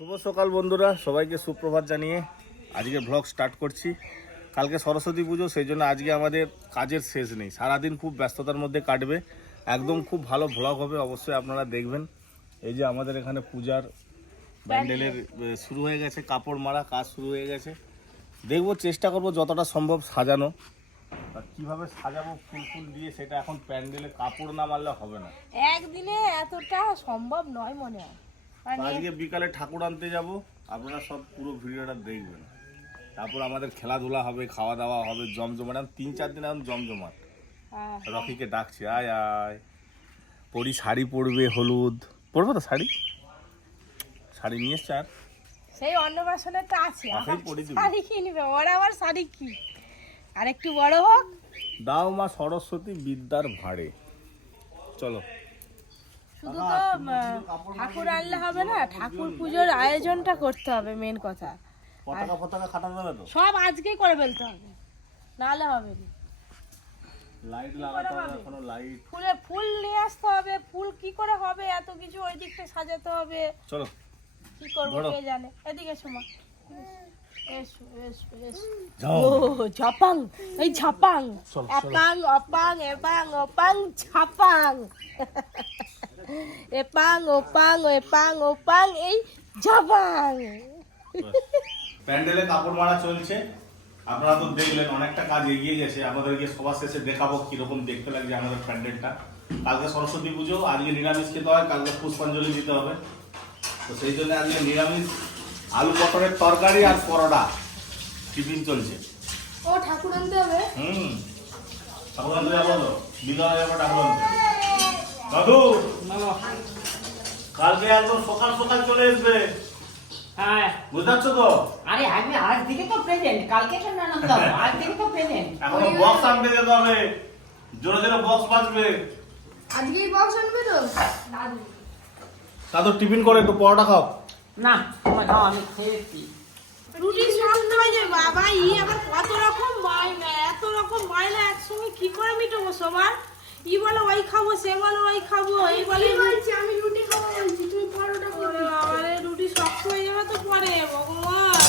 শুভ সকাল বন্ধুরা, সবাইকে সুপ্রভাত জানিয়ে আজকে ব্লগ স্টার্ট করছি। কালকে সরস্বতী পুজো, সেই জন্য আজকে আমাদের কাজের শেষ নেই। সারাদিন খুব ব্যস্ততার মধ্যে কাটবে। একদম খুব ভালো ব্লগ হবে, অবশ্যই আপনারা দেখবেন। এই যে আমাদের এখানে পূজার ব্যান্ডেলের শুরু হয়ে গেছে, কাপড় মারা কাজ শুরু হয়ে গেছে। দেখব, চেষ্টা করব যতটা সম্ভব সাজানো। আর কীভাবে সাজাবো ফুল ফুল দিয়ে, সেটা এখন প্যান্ডেলে কাপড় না মারলে হবে না। একদিনে এতটা সম্ভব নয় মনে হয়। আজকে বিকালে ঠাকুর আনতে যাব আপনারা সব পুরো ভিডিওটা দেখবেন। তারপর আমাদের খেলাধুলা হবে খাওয়া দাওয়া হবে জমজমাট। এখন তিন চার দিন এখন জমজমাট। রকিকে ডাকছি আয় আয়। পরি শাড়ি পরবে হলুদ। পরবো তো শাড়ি? শাড়ি নিয়ে এসছে আর? সেই আছে আমার পরিয়ে দিবি। শাড়ি কিনবে ওরা আবার শাড়ি কি? আর একটু বড় হোক। দাও মা সরস্বতী বিদ্যার ভাড়ে। চলো। শুধু তো ঠাকুর আনলে হবে না ঠাকুর পুজোর আয়োজনটা করতে হবে মেন কথা। পতাকা পতাকা খাটানো যাবে তো? সব আজকেই করে ফেলতে হবে নাহলে হবে না। লাইট লাগাতে হবে এখনও লাইট। ফুলে ফুল নিয়ে আসতে হবে ফুল কি করে হবে এত কিছু ওই দিকটা সাজাতে হবে। চলো। কি করব কে জানে? এদিকে সময় এসো এসো এসো। যাও। এই ঝাপাং। চল, চল। এপাং অপাং এপাং অপাং ঝাপাং। এপাং ওপাং এপাং ওপাং এই ঝাপাং। প্যান্ডেলে কাপড় মারা চলছে। আপনারা তো দেখলেন অনেকটা কাজ এগিয়ে গেছে। আপনাদেরকে সবার শেষে দেখাবো কীরকম দেখতে লাগছে আমাদের প্যান্ডেলটা। কালকে সরস্বতী পুজো আজকে নিরামিষ খেতে হয় কালকে পুষ্পাঞ্জলি দিতে হবে। তো সেই জন্য আজকে নিরামিষ আলু পটলের তরকারি আর পরোটা। টিফিন চলছে। ও ঠাকুর আনতে হবে? হুম। ঠাকুর আনতে যাব তো। যাব ঠাকুর আনতে। দাদু! কালকে একদম সকাল সকাল চলে আসবে হ্যাঁ। বুঝতে পারছ তো? আরে আমি আজ তো প্রেজেন্ট কালকে কেন আনন্দ হবে? আজ তো প্রেজেন্ট এখনও বক্স আনতে যেতে হবে। জোরে জোরে বক্স বাজবে। আজকেই বক্স আনবে তো? দাদু টিফিন করে একটু পরোটা খাও। না তোমার দাও আমি খেয়েছি রুটি সব নয় যে বাবা ই আবার কত রকম মায়না এত রকম মায়না একসঙ্গে কি করে মিটাবো সবার? ই বলে ওই খাব সে বলে ওই খাব এই বলে বলছি? আমি রুটি খাব বলছি তুমি পরোটা করবে। আরে রুটি শক্ত হয়ে যাবে তো পরে ভগবান।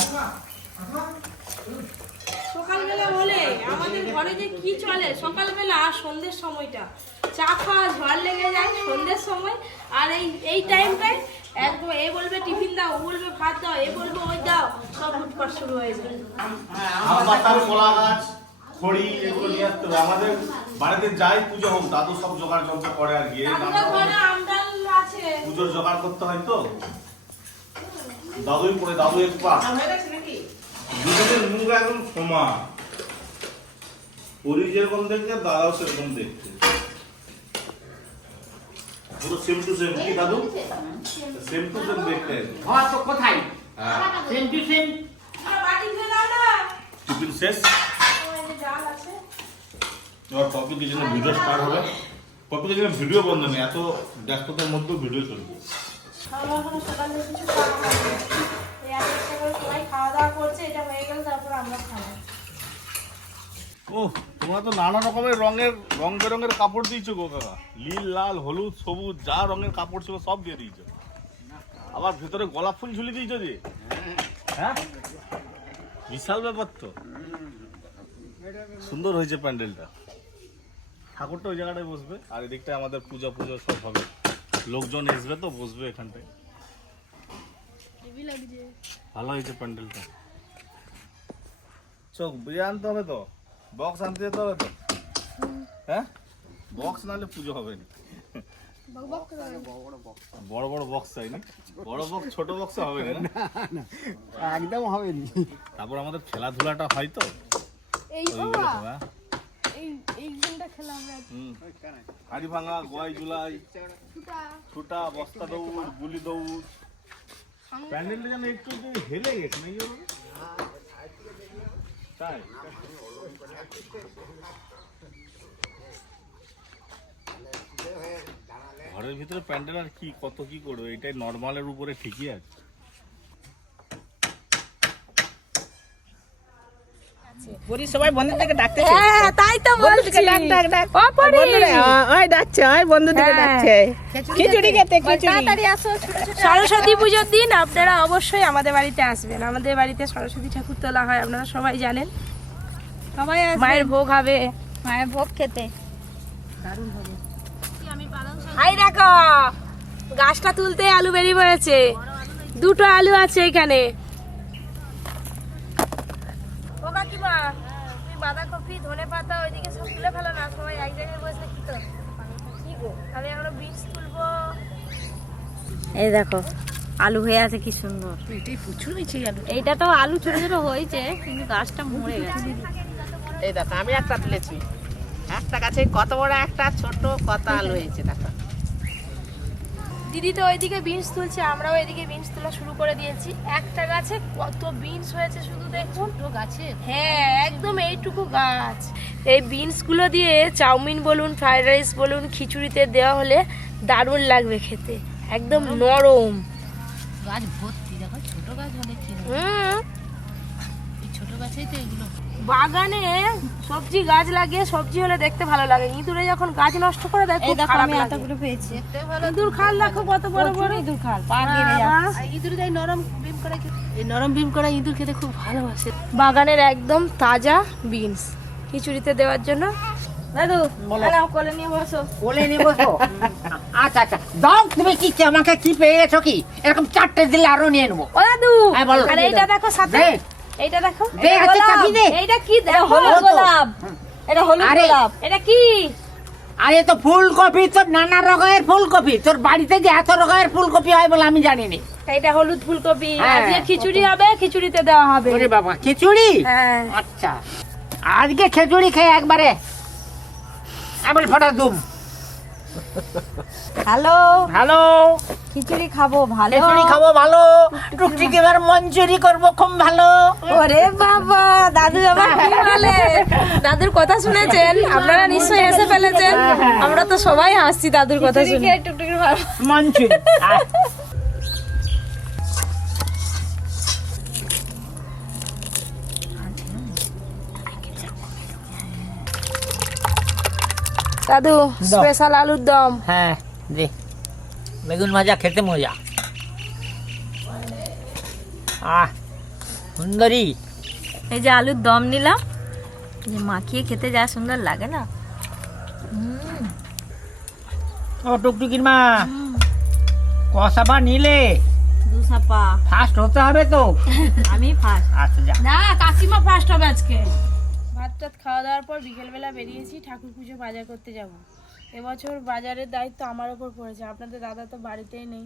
সকালবেলা হলে আমাদের ঘরে যে কি চলে সকালবেলা আর সন্ধ্যের সময়টা। চা খাওয়া ঝড় লেগে যায় সন্ধ্যের সময় আর এই এই টাইমটায় একদম এ বলবে টিফিন দাও ও বলবে ভাত দাও এ বলবে ওই দাও সব লুটপাট শুরু হয়ে যায়। আম পাতার কলা গাছ খড়ি এগুলো নিয়ে আসতে হবে। আমাদের বাড়িতে যাই পুজো হোক দাদু সব জোগাড় যন্ত্র করে আর গিয়ে পুজোর জোগাড় করতে হয় তো। দাদুই পরে দাদু নাকি? দুজনের মুখ একদম সমান। পরি যেরকম দেখতে দাদাও সেরকম দেখতে পুরো সেম টু সেম কি দাদু? সেম টু সেম দেখতে। হ্যাঁ তো কোথায়? সেম টু সেম আমরা বাটি খেয়ে দাও না টিফিন শেষ? ওই যে ডাল আছে এবার পপি কিচেনে ভিডিও স্টার্ট হবে পপি কিচেনে ভিডিও বন্ধ নেই এত ব্যস্ততার মধ্যেও ভিডিও চলবে। খাওয়া দাওয়া করছে এটা হয়ে গেলে তারপর আমরা খাব। ও তোমরা তো নানা রকমের রঙের রং বেরঙের কাপড় দিয়েছ গো কাকা নীল, লাল, হলুদ, সবুজ, যা রঙের কাপড় ছিল সব দিয়ে দিয়েছ। আবার ভেতরে গোলাপ ফুল ঝুলিয়ে দিয়েছ যে? হ্যাঁ? বিশাল ব্যাপার তো। সুন্দর হয়েছে প্যান্ডেলটা। ঠাকুরটা ওই জায়গাটায় বসবে, আর এদিকটায় আমাদের পূজা, পুজো সব হবে। লোকজন আসবে তো, বসবে এখানটায়। ভালো হয়েছে প্যান্ডেলটা। চোখ বুঝে আনতে হবে তো। বক্স আনতে যেতে হবে তো? হ্যাঁ? বক্স নাহলে পুজো হবে না। বড় বড় বক্স চাই না? বড় বক্স ছোট বক্স হবে না? একদম হবে নি। তারপর আমাদের খেলাধুলাটা হয় তো? এই হ্যাঁ? হাড়ি ভাঙা গোয়াই জুলাই ছুটা। বস্তা দৌড় গুলি দৌড়। প্যান্ডেলটা যেন একটু হেলে গেছে নাকি? তাই? ঘরের ভিতরে প্যান্ডেল আর কি কত কি করবে? এটাই নর্মালের উপরে ঠিকই আছে। পরি সবাই বন্ধুদেরকে ডাকতে হ্যাঁ তাই তো বলছি। ডাক ডাক ডাক। ও পরি ওই ডাকছে ওই বন্ধুদেরকে। ডাকছে। খিচুড়ি খেতে। তাড়াতাড়ি আসো সরস্বতী পুজোর দিন আপনারা অবশ্যই আমাদের বাড়িতে আসবেন। আমাদের বাড়িতে সরস্বতী ঠাকুর তোলা হয় আপনারা সবাই জানেন। সবাই মায়ের ভোগ হবে। মায়ের ভোগ খেতে। হাই দেখো গাছটা তুলতে আলু বেরিয়ে পড়েছে। দুটো আলু আছে এখানে। কাকিমা তুমি বাঁধাকপি ধনে পাতা ওইদিকে সব তুলে ফেলো না সবাই এক জায়গায় বসে কি তো? কি গো? আমি আমরা বিনস তুলবো। এই দেখো আলু হয়ে আছে কি সুন্দর। এটাই প্রচুর হয়েছে আলু এইটা তো আলু ছোট ছোট হয়েছে কিন্তু গাছটা মরে গেছে। এই দেখো আমি একটা তুলেছি। একটা গাছে কত বড় একটা ছোট কত আলু হয়েছে দেখো। দিদি তো ওইদিকে বিনস তুলছে আমরাও এদিকে বিনস তোলা শুরু করে দিয়েছি। একটা গাছে কত বিনস হয়েছে শুধু দেখুন। গাছে? হ্যাঁ একদম এইটুকু গাছ। এই বিনসগুলো দিয়ে চাউমিন বলুন ফ্রাইড রাইস বলুন খিচুড়িতে দেওয়া হলে দারুণ লাগবে খেতে। একদম নরম। গাছ ভর্তি দেখো ছোট গাছ হলে কি হুম। এই ছোট গাছেই তো এগুলো বাগানে সবজি গাছ লাগিয়ে সবজি হলে দেখতে ভালো লাগে। ইঁদুরে যখন গাছ নষ্ট করে দেয় খুব খারাপ লাগে। পেয়েছি। ইঁদুর খাল দেখো কত বড় বড়। ইঁদুর খাল পা গেড়ে যাচ্ছে। ইঁদুর দেয় নরম বিম করে এই নরম ভীম করে ইঁদুর খেতে খুব ভালোবাসে। বাগানের একদম তাজা বিনস। খিচুড়িতে দেওয়ার জন্য। দাদু নাও কোলে নিয়ে বসো। কোলে নিয়ে বসো? আচ্ছা আচ্ছা। দাও তুমি কি আমাকে কি পেয়েছ কি? এরকম চারটে দিলে আরও নিয়ে নেব। ও দাদু হ্যাঁ, বলো। আর এইটা দেখো সাথে। এইটা দেখো দে, হাতে চাবি দে। এইটা কি? হলুদ তো। গোলাপ। এটা হলুদ আরে। গোলাপ। এটা কি? আরে তো ফুলকপি তোর নানা রকমের ফুলকপি। তোর বাড়িতে যে এত রকমের ফুলকপি হয় বলে আমি জানিনি। এইটা হলুদ ফুলকপি। হ্যাঁ। আজকে খিচুড়ি হবে খিচুড়িতে দেওয়া হবে। ওরে বাবা খিচুড়ি? হ্যাঁ। আচ্ছা। আজকে খিচুড়ি খেয়ে একবারে এমন ফটা দুম। হ্যালো? হ্যালো? খিচুড়ি খাব ভালো? খিচুড়ি খাব ভালো। টুকটুকি এবার মঞ্চুরি করব খুব ভালো। ওরে বাবা দাদু আবার কি বলে? দাদুর কথা শুনেছেন আপনারা নিশ্চয়ই এসে ফেলেছেন। আমরা তো সবাই হাসছি দাদুর কথা শুনে। টুকটুকি ভালো। মঞ্চুরি দাদু স্পেশাল আলুর দম। হ্যাঁ দে। বেগুন ভাজা খেতে মজা। আহ সুন্দরী। এই যে আলুর দম নিলাম। যে মাখিয়ে খেতে যা সুন্দর লাগে না। ও টুকটুকির মা। কষাবা নিলে। দু সাপা ফার্স্ট হতে হবে তো। আমি ফার্স্ট আচ্ছা যা। না কাকিমা ফার্স্ট হবে আজকে। ভাত টাত খাওয়া দাওয়ার পর বিকেলবেলা বেরিয়েছি ঠাকুর পুজো বাজার করতে যাব। এবছর বাজারের দায়িত্ব আমার ওপর পড়েছে। আপনাদের দাদা তো বাড়িতেই নেই,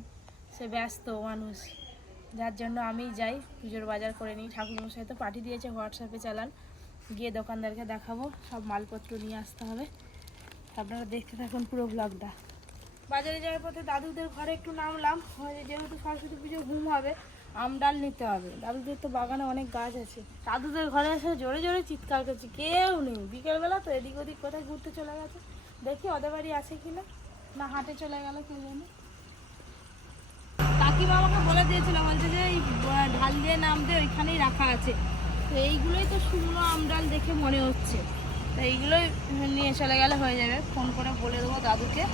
সে ব্যস্ত মানুষ। যার জন্য আমি যাই, পুজোর বাজার করে নিই। ঠাকুর মশাই তো পাঠিয়ে দিয়েছে, হোয়াটসঅ্যাপে চালান। গিয়ে দোকানদারকে দেখাবো, সব মালপত্র নিয়ে আসতে হবে। আপনারা দেখতে থাকুন পুরো ব্লগটা বাজারে যাওয়ার পথে দাদুদের ঘরে একটু নামলাম। যেহেতু সরস্বতী পুজো ঘুম হবে আম ডাল নিতে হবে। দাদুদের তো বাগানে অনেক গাছ আছে। দাদুদের ঘরে এসে জোরে জোরে চিৎকার করছি, কেউ নেই। বিকেলবেলা তো এদিক ওদিক কোথায় ঘুরতে চলে গেছে। দেখি ওদের বাড়ি আছে কিনা না? হাটে চলে গেল কেউ জানে? কাকিমা আমাকে বলে দিয়েছিল, বলছে যে এই ঢাল দিয়ে নাম দিয়ে ওইখানেই রাখা আছে। তো এইগুলোই তো শুকনো আম ডাল দেখে মনে হচ্ছে। তো এইগুলোই নিয়ে চলে গেলে হয়ে যাবে। ফোন করে বলে দেবো দাদুকে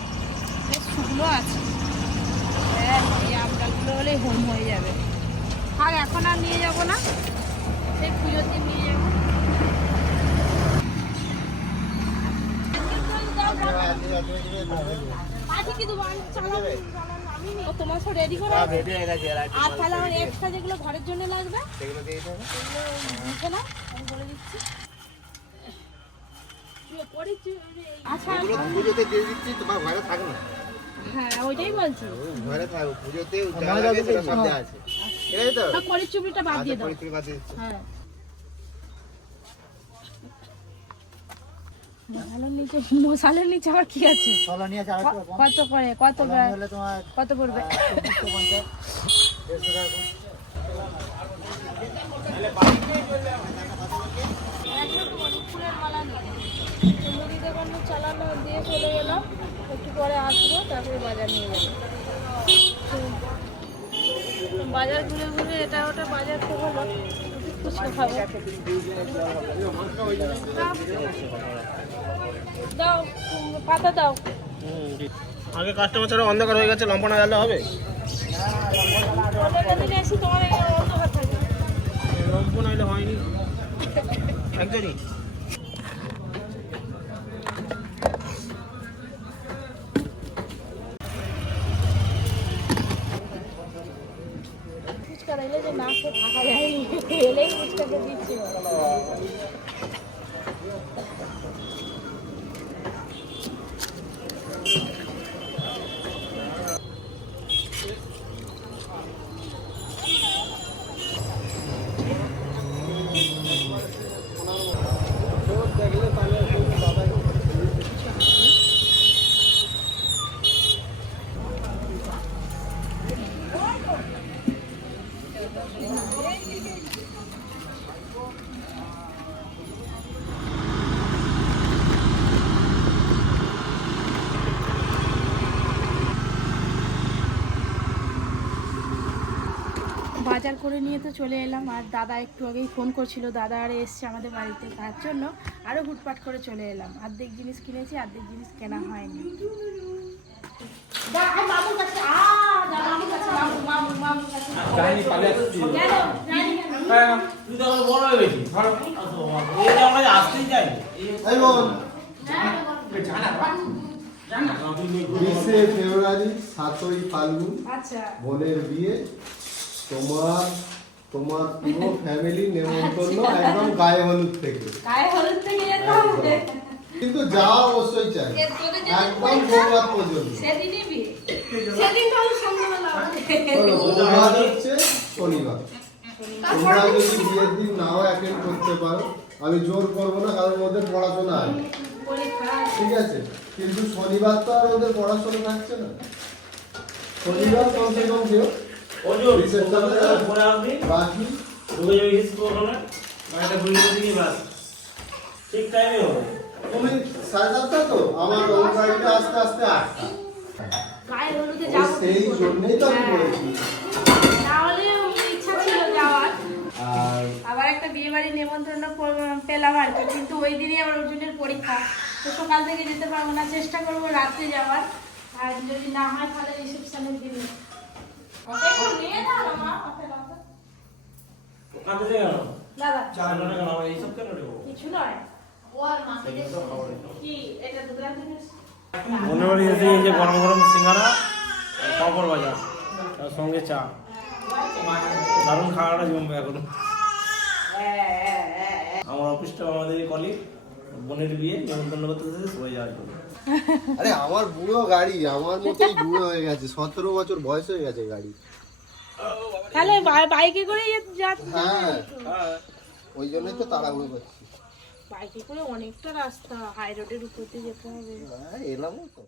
বেশ শুকনো আছে। হ্যাঁ এই আম ডালগুলো হলেই হোম হয়ে যাবে। থাক এখন আর নিয়ে যাব না। সেই দিন নিয়ে যাব। পাঠিয়ে কি দেবো? আমি চালাবো নামিনি। ও তোমার সব রেডি করে আর তাহলে আমার এক্সট্রা যেগুলো ঘরের জন্য লাগবে সেগুলো আমি বলে দিচ্ছি। আচ্ছা পুজোতে দিয়ে দিচ্ছি তোমার ঘরে থাক না। হ্যাঁ ওইটাই বলছি। ঘরে থাকো পুজোতে আছে। ঠিক আছে তো আর চুবড়িটা বাদ দিয়ে দাও। পরিচয় বাদ দিয়ে হ্যাঁ। মশালের নিচে মশালের নিচে আবার কি আছে। কত করে কত কত পড়বে? চালানো দিয়ে চলে গেলাম। একটু পরে আসব তারপরে বাজার নিয়ে যাব। বাজার ঘুরে ঘুরে এটা ওটা বাজার তো হলো ফুচকা খাব। দাও পাতা দাও। আগে কাস্টমার ছাড়া অন্ধকার হয়ে গেছে লম্বা না জ্বাললে হবে? অন্ধকার হয়নি। একজনই キッチン？বাজার করে নিয়ে তো চলে এলাম। আর দাদা একটু আগেই ফোন করছিল দাদা আর এসছে আমাদের বাড়িতে তার জন্য আরও হুটপাট করে চলে এলাম। অর্ধেক জিনিস কিনেছি অর্ধেক জিনিস কেনা হয়নি। বিশে ফেব্রুয়ারি সাতই ফাল্গুন আচ্ছা। বোনের বিয়ে। তোমার তোমার পুরো ফ্যামিলি নেমন্তন্ন একদম গায়ে হলুদ থেকে। গায়ে হলুদ থেকে যেতে হবে। কিন্তু যাওয়া অবশ্যই চাই। একদম বৌভাত পর্যন্ত। সেদিনই বিয়ে। সেদিন তাহলে সন্ধ্যাবেলা। বৌভাত হচ্ছে শনিবার। তোমরা যদি বিয়ের দিন নাও অ্যাটেন্ড করতে পারো আমি জোর করব না কারোর মধ্যে পড়াশোনা আছে। ঠিক আছে? কিন্তু শনিবার তো আর ওদের পড়াশোনা থাকছে না। শনিবার কমসে কম কেউ রিসেপশনে বাকি? তুমি সাড়ে সাতটা তো? আমার ওই গাড়িটা আস্তে আস্তে আটটা। গায়ে হলুদে ওই যাব সেই জন্যই তো আমি হ্যাঁ। বলেছি। ইচ্ছা ছিল যাওয়ার। আবার একটা বিয়ে বাড়ির নেমন্ত্রণ পেলাম আর কি। কিন্তু ওই দিনই আমার অর্জুনের পরীক্ষা। তো সকাল থেকে যেতে পারব না। চেষ্টা করব রাত্রে যাওয়ার। আর যদি না হয় তাহলে রিসেপশনের দিনে মনে এসে এই যে গরম গরম সিঙ্গারা পাঁপড় ভাজা তার সঙ্গে চা দারুণ খাওয়াটা জমবে এখন আমার অফিসটা আমাদের কলিগ বোনের বিয়ে নিমন্ত্রণ করতে সবাই যাওয়ার জন্য। আরে আমার বুড়ো গাড়ি আমার মতোই বুড়ো হয়ে গেছে সতেরো বছর বয়স হয়ে গেছে গাড়ি। তাহলে বাইকে করে যাচ্ছে হ্যাঁ। ওই জন্যই তো তাড়াহুড়ো করছি। বাইকে করে অনেকটা রাস্তা হাই রোডের উপর দিয়ে যেতে হবে। হ্যাঁ এলামও তো।